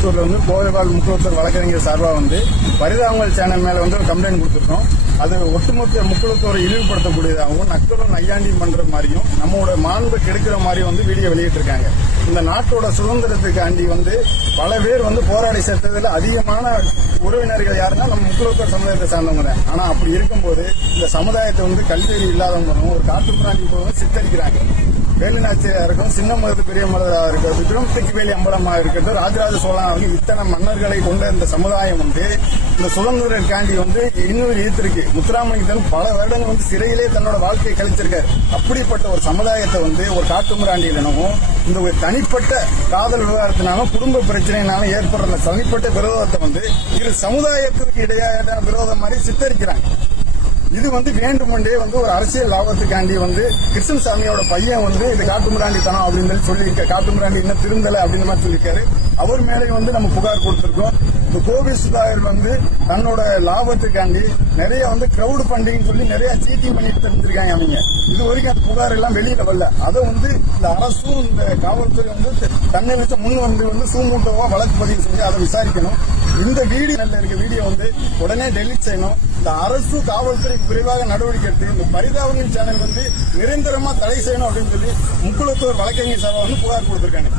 முக்குளத்தூர்ல வந்து கோவைவால் முக்குளத்தூர் வழக்கறிஞர் சார்பா வந்து பரிதாபங்கள் சேனல் மேல வந்து ஒரு கம்ப்ளைண்ட் கொடுத்திருக்கோம். அது ஒட்டுமொத்த முக்குளத்தூரை இழிவுபடுத்தக்கூடியதாகவும் நக்கலும் நையாண்டி பண்ற மாதிரியும் நம்மளோட மாண்பு கெடுக்கிற மாதிரி வந்து வீடியோ வெளியிட்டிருக்காங்க. இந்த நாட்டோட சுதந்திரத்துக்காண்டி வந்து பல பேர் வந்து போராடி செத்ததில் அதிகமான உறவினர்கள் யாருன்னா நம்ம முக்குளத்தூர் சமுதாயத்தை சார்ந்தவங்க. ஆனா அப்படி இருக்கும்போது இந்த சமுதாயத்தை வந்து கல்வியறி இல்லாதவங்களும் ஒரு காட்டுப்பிராண்டி போல சித்தரிக்கிறாங்க. வேலுநாச்சியா இருக்கட்டும், சின்ன மருது பெரிய மருதாக இருக்கட்டும், திருமத்திக்கு வேலி அம்பலமாக இருக்கட்டும், ராஜராஜ சோழன் இத்தனை மன்னர்களை கொண்ட இந்த சமுதாயம் வந்து இந்த சுதந்திரக்காண்டி வந்து இன்னொரு ஈர்த்திருக்கு. முத்துராமலிங்கத்தன் பல வருடங்கள் வந்து சிறையிலே தன்னோட வாழ்க்கையை கழிச்சிருக்காரு. அப்படிப்பட்ட ஒரு சமுதாயத்தை வந்து ஒரு காட்டுமிராண்டியிடனவும் இந்த ஒரு தனிப்பட்ட காதல் விவகாரத்தினாலும் குடும்ப பிரச்சனைனாலும் ஏற்படுற தனிப்பட்ட விரோதத்தை வந்து இரு சமுதாயத்திற்கு இடையான விரோதம் மாதிரி சித்தரிக்கிறாங்க. இது வந்து வேண்டுமென்றே வந்து ஒரு அரசியல் லாபத்துக்காண்டி வந்து கிருஷ்ணசாமியோட பையன் வந்து இது காட்டுமிராண்டித்தனம் அப்படின்னு சொல்லியிருக்க, காட்டுமிராண்டி இன்னும் திருந்தல அப்படின்னு மாதிரி சொல்லியிருக்காரு. அவர் மேலே வந்து நம்ம புகார் கொடுத்திருக்கோம். இந்த கோவி சுதாகர் வந்து தன்னோட லாபத்துக்காண்டி நிறைய வந்து கிரௌட் ஃபண்டிங் சொல்லி நிறைய சீட்டிங் பண்ணிட்டு தெரிஞ்சிருக்காங்க. அவங்க இது வரைக்கும் அந்த புகார் எல்லாம் வெளியில வரல. அதை வந்து இந்த அரசும் இந்த காவல்துறை வந்து தன்னை வச்ச முன் வந்து சூமூட்டவா வழக்கு பதிவு செஞ்சு அதை விசாரிக்கணும். இந்த வீடியோ வந்து உடனே டெலிட் செய்யணும். இந்த அரசு காவல்துறை விரைவாக நடவடிக்கை எடுத்து இந்த பரிதாபங்கள் சேனல் வந்து நிரந்தரமா தடை செய்யணும் அப்படின்னு சொல்லி முக்குளத்தூர் வழக்கறிஞர் சபை வந்து புகார் கொடுத்திருக்காங்க.